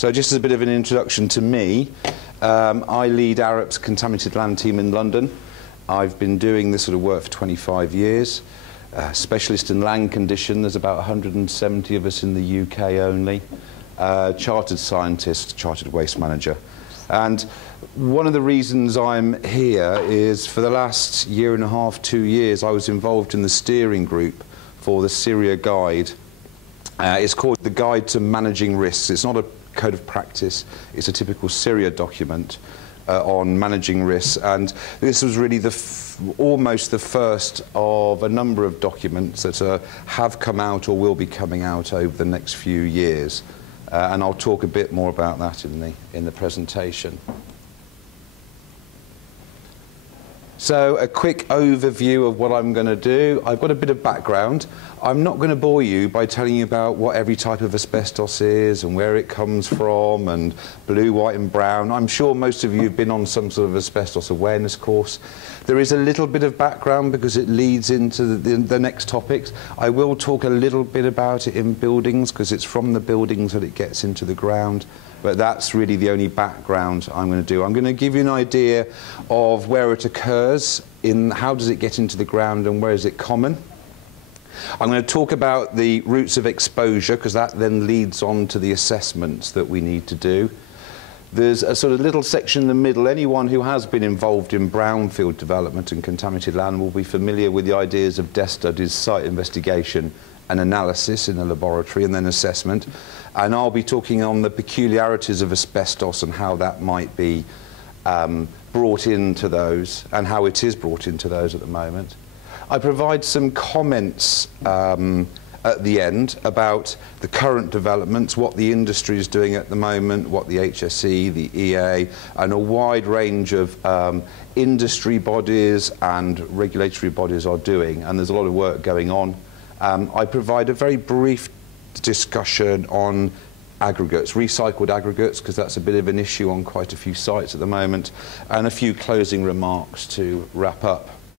So just as a bit of an introduction to me, I lead Arup's contaminated land team in London. I've been doing this sort of work for 25 years. Specialist in land condition, there's about 170 of us in the UK only. Chartered scientist, chartered waste manager. And one of the reasons I'm here is for the last year and a half, 2 years, I was involved in the steering group for the Syria Guide. It's called the Guide to Managing Risks. It's not a code of practice, it's a typical Syria document on managing risks, and this was really almost the first of a number of documents that have come out or will be coming out over the next few years, and I'll talk a bit more about that in the presentation. So a quick overview of what I'm going to do. I've got a bit of background. I'm not going to bore you by telling you about what every type of asbestos is and where it comes from and blue, white and brown. I'm sure most of you have been on some sort of asbestos awareness course. There is a little bit of background because it leads into the next topics. I will talk a little bit about it in buildings because it's from the buildings that it gets into the ground. But that's really the only background I'm going to do. I'm going to give you an idea of where it occurs, how does it get into the ground and where is it common. I'm going to talk about the routes of exposure because that then leads on to the assessments that we need to do. There's a sort of little section in the middle. Anyone who has been involved in brownfield development and contaminated land will be familiar with the ideas of desk studies, site investigation and analysis in the laboratory and then assessment. And I'll be talking on the peculiarities of asbestos and how that might be brought into those and how it is brought into those at the moment. I provide some comments at the end about the current developments, what the industry is doing at the moment, what the HSE, the EA, and a wide range of industry bodies and regulatory bodies are doing, and there's a lot of work going on. I provide a very brief discussion on aggregates, recycled aggregates, because that's a bit of an issue on quite a few sites at the moment, and a few closing remarks to wrap up.